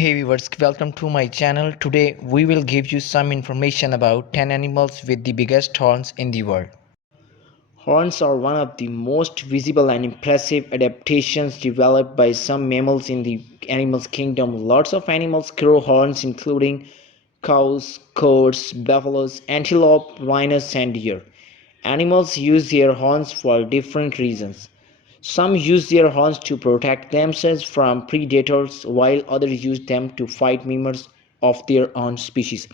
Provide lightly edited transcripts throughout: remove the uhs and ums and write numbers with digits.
Hey viewers, welcome to my channel. Today we will give you some information about 10 animals with the biggest horns in the world. Horns are one of the most visible and impressive adaptations developed by some mammals in the animals kingdom. Lots of animals grow horns including cows, goats, buffaloes, antelope, rhinos and deer. Animals use their horns for different reasons. Some use their horns to protect themselves from predators, while others use them to fight members of their own species.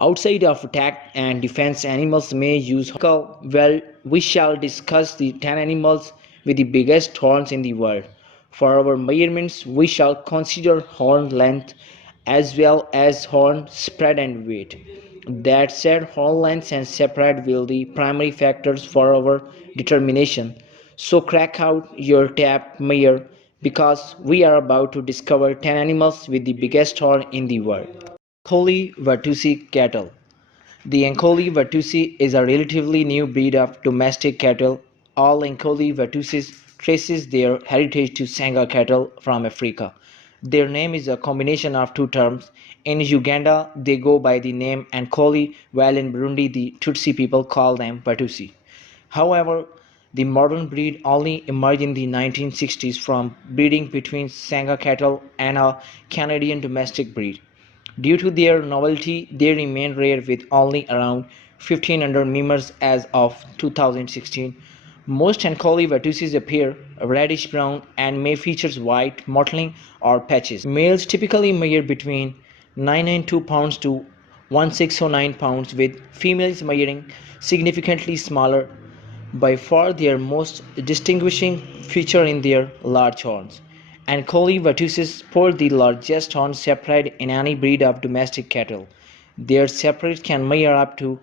Outside of attack and defense, animals may use horns. Well, we shall discuss the 10 animals with the biggest horns in the world. For our measurements, we shall consider horn length as well as horn spread and weight. That said, horn length and spread will be primary factors for our determination. So crack out your tape measure because we are about to discover 10 animals with the biggest horn in the world. Ankole Watusi cattle. The Ankole Watusi is a relatively new breed of domestic cattle. All Ankole Watusis traces their heritage to Sanga cattle from Africa. Their name is a combination of two terms. In Uganda, they go by the name Ankole, while in Burundi, the Tutsi people call them Watusi. However, the modern breed only emerged in the 1960s from breeding between Sanga cattle and a Canadian domestic breed. Due to their novelty, they remain rare with only around 1500 members as of 2016. Most Ankole Watusis appear reddish brown and may feature white mottling or patches. Males typically measure between 992 pounds to 1609 pounds, with females measuring significantly smaller. By far their most distinguishing feature in their large horns. Ankole Watusis sport the largest horns separate in any breed of domestic cattle. Their separates can measure up to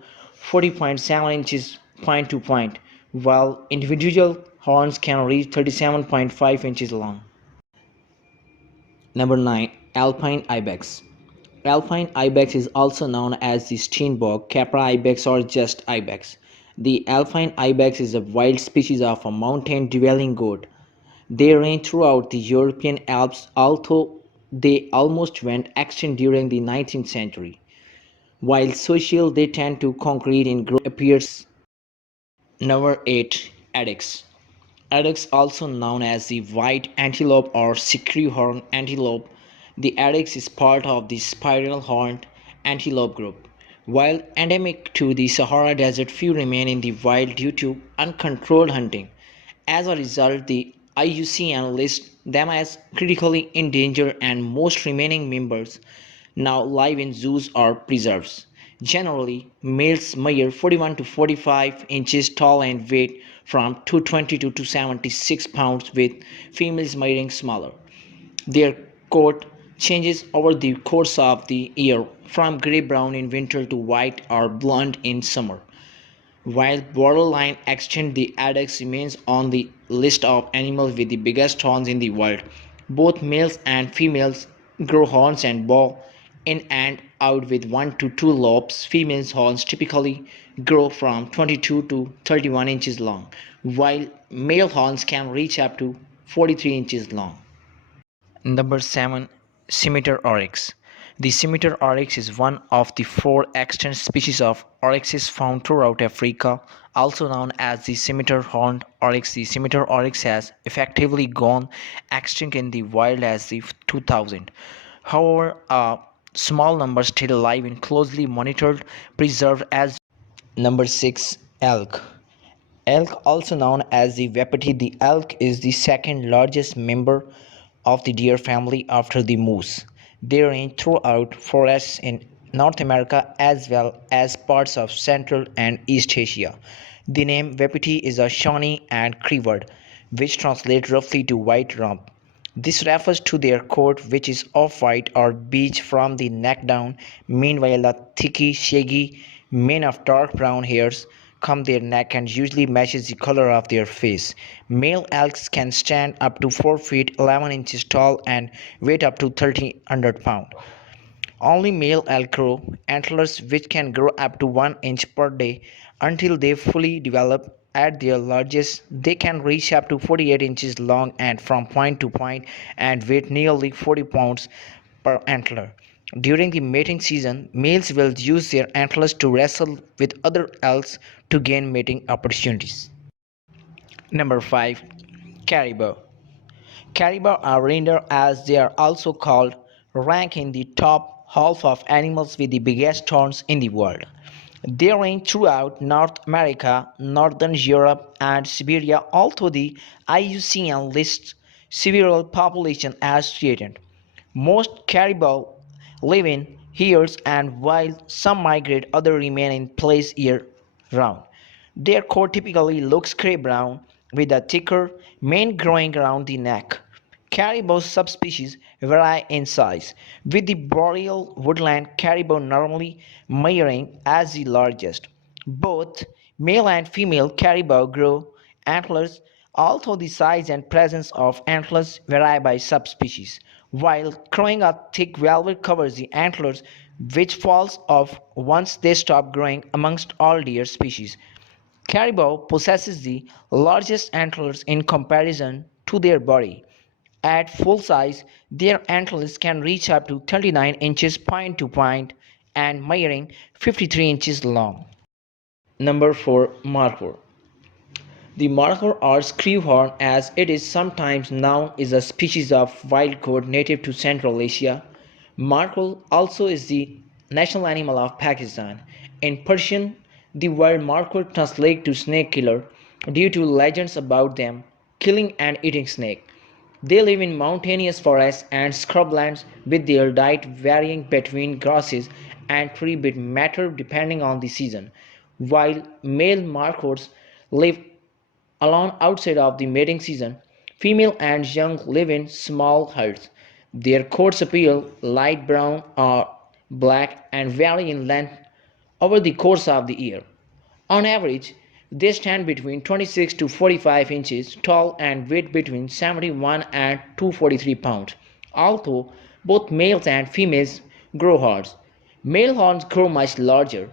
40.7 inches point to point, while individual horns can reach 37.5 inches long. Number 9. Alpine Ibex. Alpine ibex is also known as the steenbok, Capra ibex, or just ibex. The alpine ibex is a wild species of a mountain-dwelling goat. They range throughout the European Alps, although they almost went extinct during the 19th century. While social, they tend to congregate in groups. Appears. Number 8. Addax. Addax, also known as the white antelope or screwhorn antelope, the addax is part of the spiral-horned antelope group. While endemic to the Sahara Desert, few remain in the wild due to uncontrolled hunting. As a result, the IUCN lists them as critically endangered, and most remaining members now live in zoos or preserves. Generally, males measure 41 to 45 inches tall and weigh from 220 to 276 pounds, with females measuring smaller. Their coat changes over the course of the year from gray-brown in winter to white or blonde in summer. While borderline extinct, the addax remains on the list of animals with the biggest horns in the world. Both males and females grow horns and bow in and out with 1 to 2 lobes. Females' horns typically grow from 22 to 31 inches long, while male horns can reach up to 43 inches long. Number 7. Scimitar oryx. The scimitar oryx is one of the four extant species of oryxes found throughout Africa, also known as the scimitar horned oryx. The scimitar oryx has effectively gone extinct in the wild as the 2000. However, a small number still alive and closely monitored, preserved as. Number 6. Elk. Elk, also known as the wapiti, the elk is the second largest member of the deer family after the moose. They range throughout forests in North America as well as parts of Central and East Asia. The name wapiti is a Shawnee and Cree word, which translates roughly to white rump. This refers to their coat, which is off-white or beige from the neck down. Meanwhile, a thicky, shaggy mane of dark brown hairs comb their neck and usually matches the color of their face. Male elks can stand up to 4 feet 11 inches tall and weigh up to 1,300 pounds. Only male elk grow antlers which can grow up to 1 inch per day until they fully develop. At their largest, they can reach up to 48 inches long and from point to point and weigh nearly 40 pounds. per antler. During the mating season, males will use their antlers to wrestle with other elks to gain mating opportunities. Number 5. Caribou. Caribou are reindeer as they are also called, rank in the top half of animals with the biggest horns in the world. They range throughout North America, Northern Europe, and Siberia, although the IUCN lists several populations as threatened. Most caribou live in herds, and while some migrate, others remain in place year round. Their coat typically looks gray brown with a thicker mane growing around the neck. Caribou subspecies vary in size, with the boreal woodland caribou normally measuring as the largest. Both male and female caribou grow antlers, although the size and presence of antlers vary by subspecies. While growing a thick velvet covers the antlers, which falls off once they stop growing amongst all deer species. Caribou possesses the largest antlers in comparison to their body. At full size, their antlers can reach up to 39 inches point to point and measuring 53 inches long. Number 4. Markhor. The markhor or screwhorn as it is sometimes known is a species of wild goat native to Central Asia. Markhor also is the national animal of Pakistan. In Persian, the word markhor translates to snake killer due to legends about them killing and eating snake. They live in mountainous forests and scrublands with their diet varying between grasses and tree-bit matter depending on the season. While male markhors live alone outside of the mating season, female and young live in small herds. Their coats appear light brown or black and vary in length over the course of the year. On average, they stand between 26 to 45 inches tall and weigh between 71 and 243 pounds. Although both males and females grow horns, male horns grow much larger.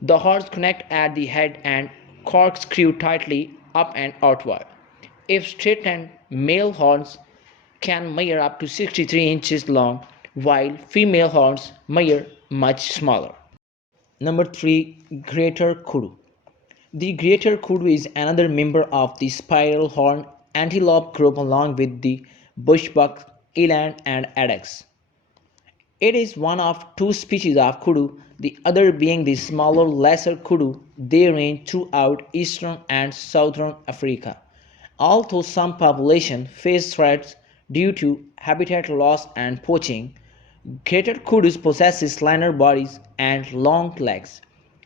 The horns connect at the head and corkscrew tightly up and outward. If straightened, male horns can measure up to 63 inches long, while female horns measure much smaller. Number 3. Greater Kudu. The greater kudu is another member of the spiral horn antelope group along with the bushbuck, eland, and addax. It is one of two species of kudu, the other being the smaller lesser kudu. They range throughout eastern and southern Africa. Although some populations face threats due to habitat loss and poaching, greater kudus possess slender bodies and long legs.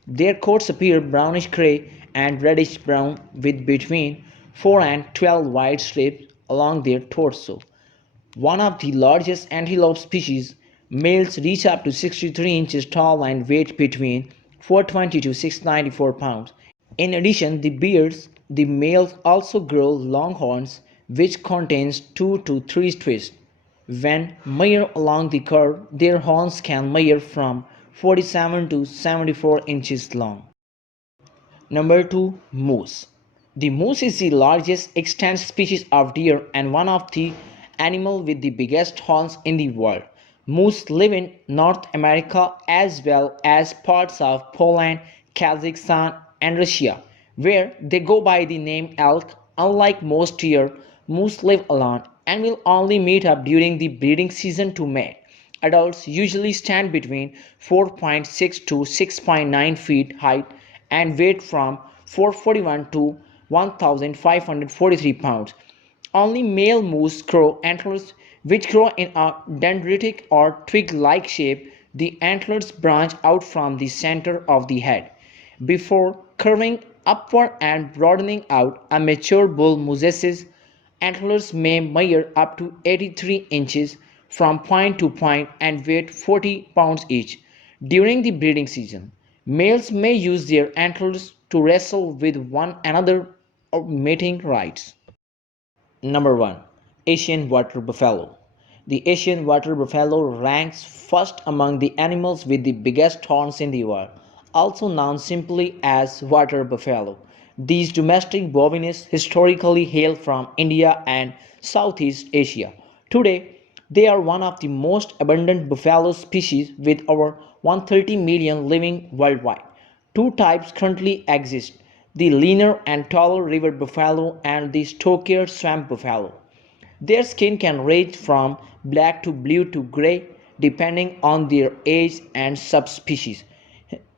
Their coats appear brownish gray and reddish brown with between 4 and 12 white stripes along their torso. One of the largest antelope species, males reach up to 63 inches tall and weigh between 420 to 694 pounds. In addition, the males also grow long horns which contains 2 to 3 twists. When measured along the curve, their horns can measure from 47 to 74 inches long. Number 2. Moose. The moose is the largest extant species of deer and one of the animals with the biggest horns in the world. Moose live in North America as well as parts of Poland, Kazakhstan, and Russia, where they go by the name elk. Unlike most deer, moose live alone and will only meet up during the breeding season to mate. Adults usually stand between 4.6 to 6.9 feet height and weigh from 441 to 1543 pounds. Only male moose grow antlers which grow in a dendritic or twig-like shape. The antlers branch out from the center of the head before curving upward and broadening out. A mature bull moose's antlers may measure up to 83 inches from point to point and weigh 40 pounds each. During the breeding season, males may use their antlers to wrestle with one another or mating rights. Number 1. Asian water buffalo. The Asian water buffalo ranks first among the animals with the biggest horns in the world, also known simply as water buffalo. These domestic bovines historically hail from India and Southeast Asia. Today, They are one of the most abundant buffalo species with over 130 million living worldwide. Two types currently exist: the leaner and taller river buffalo and the stockier swamp buffalo. Their skin can range from black to blue to gray depending on their age and subspecies.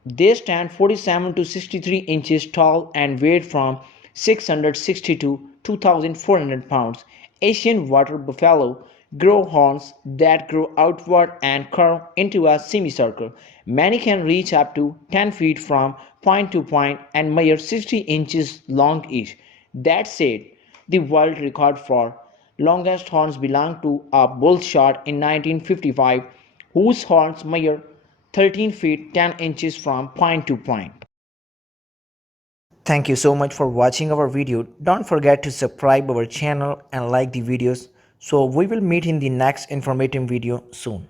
They stand 47 to 63 inches tall and weigh from 660 to 2,400 pounds. Asian water buffalo grow horns that grow outward and curve into a semicircle. Many can reach up to 10 feet from point to point and measure 60 inches long each. That said, the world record for longest horns belonged to a bull shot in 1955, whose horns measure 13 feet 10 inches from point to point. Thank you so much for watching our video. Don't forget to subscribe our channel and like the videos. So we will meet in the next informative video soon.